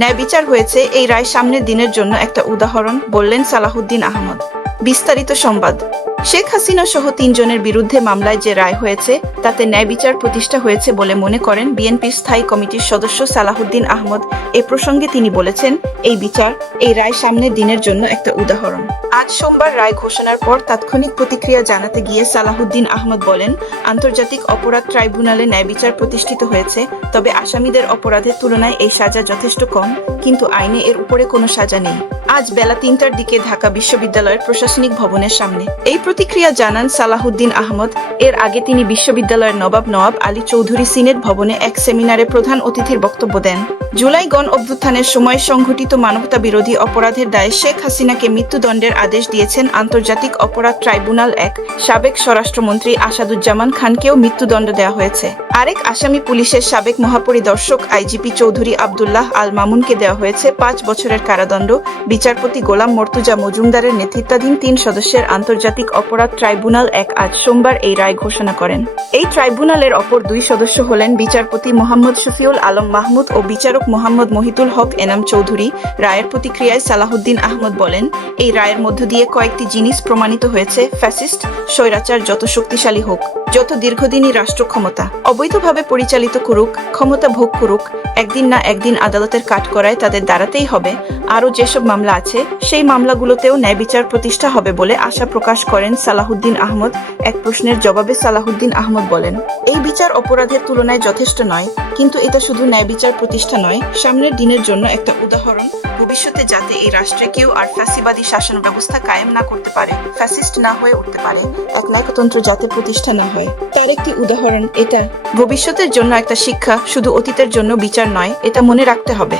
ন্যায় বিচার হয়েছে এই রায় সামনের দিনের জন্য একটা উদাহরণ, বললেন সালাহুদ্দিন আহমদ। বিস্তারিত সংবাদ। শেখ হাসিনা সহ তিনজনের বিরুদ্ধে মামলায় যে রায় হয়েছে, তাতে ন্যায় বিচার প্রতিষ্ঠা হয়েছে বলে মনে করেন বিএনপির স্থায়ী কমিটির সদস্য সালাহুদ্দিন আহমদ। এ প্রসঙ্গে তিনি বলেছেন, এই বিচার এই রায় সামনের দিনের জন্য একটা উদাহরণ। আজ সোমবার রায় ঘোষণার পর তাৎক্ষণিক প্রতিক্রিয়া জানাতে গিয়ে সালাহুদ্দিন আহমদ বলেন, আন্তর্জাতিক অপরাধ ট্রাইব্যুনালে ন্যায় বিচার প্রতিষ্ঠিত হয়েছে, তবে আসামিদের অপরাধের তুলনায় এই সাজা যথেষ্ট কম, কিন্তু আইনে এর উপরে কোনো সাজা নেই। আজ বেলা তিনটার দিকে ঢাকা বিশ্ববিদ্যালয়ের প্রশাসনিক ভবনের সামনে। এই প্রতিক্রিয়া জানান সালাহুদ্দিন আহমদ। এর আগে তিনি বিশ্ববিদ্যালয়ের নবাব নওয়াব আলী চৌধুরী সিনেট ভবনে এক সেমিনারে প্রধান অতিথির বক্তব্য দেন। জুলাই গণ অভ্যুত্থানের সময় সংঘটিত মানবতা বিরোধী অপরাধের দায়ে শেখ হাসিনাকে মৃত্যুদণ্ডের আদেশ দিয়েছেন আন্তর্জাতিক অপরাধ ট্রাইব্যুনাল এক। সাবেক স্বরাষ্ট্রমন্ত্রী আসাদুজ্জামান খানকেও মৃত্যুদণ্ড দেওয়া হয়েছে। আরেক আসামি পুলিশের সাবেক মহাপরিদর্শক আইজিপি চৌধুরী আবদুল্লাহ আল মামুনকে দেওয়া হয়েছে পাঁচ বছরের কারাদণ্ড। বিচারপতি গোলাম মর্তুজা মজুমদারের নেতৃত্বাধীন তিন সদস্যের আন্তর্জাতিক অপরাধ ট্রাইব্যুনাল এক আজ সোমবার এই রায় ঘোষণা করেন। এই ট্রাইব্যুনালের অপর দুই সদস্য হলেন বিচারপতি মোহাম্মদ শফিউল আলম মাহমুদ ও বিচারক মোহাম্মদ মহিতুল হক এনাম চৌধুরী। রায়ের প্রতিক্রিয়ায় সালাহুদ্দিন আহমদ বলেন, এই রায়ের মধ্য দিয়ে কয়েকটি জিনিস প্রমাণিত হয়েছে, ফ্যাসিস্ট, স্বৈরাচার যত শক্তিশালী হোক, যত দীর্ঘদিনই রাষ্ট্র ক্ষমতা। অবৈধভাবে পরিচালিত করুক, ক্ষমতা ভোগ করুক, একদিন না একদিন আদালতের কাঠ করায় তাদের দাঁড়াতেই হবে আরও যেসব মামলা আছে, সেই মামলাগুলোতেও ন্যায় বিচার প্রতিষ্ঠা হবে বলে আশা প্রকাশ করেন সালাহুদ্দিন আহমদ। এক প্রশ্নের জবাবে সালাহুদ্দিন আহমদ বলেন, এই বিচার অপরাধের তুলনায় যথেষ্ট নয়, কিন্তু এটা শুধু ন্যায় বিচার প্রতিষ্ঠা নয়, সামনের দিনের জন্য একটা উদাহরণ। ভবিষ্যতে যাতে এই রাষ্ট্রে কেউ আর ফ্যাসিবাদী শাসন ব্যবস্থা কায়েম না করতে পারে, ফ্যাসিস্ট না হয়ে উঠতে পারে, এক নায়কতন্ত্র যাতে প্রতিষ্ঠা না হয়। তার একটি উদাহরণ এটা, ভবিষ্যতের জন্য একটা শিক্ষা শুধু অতীতের জন্য বিচার নয়, এটা মনে রাখতে হবে।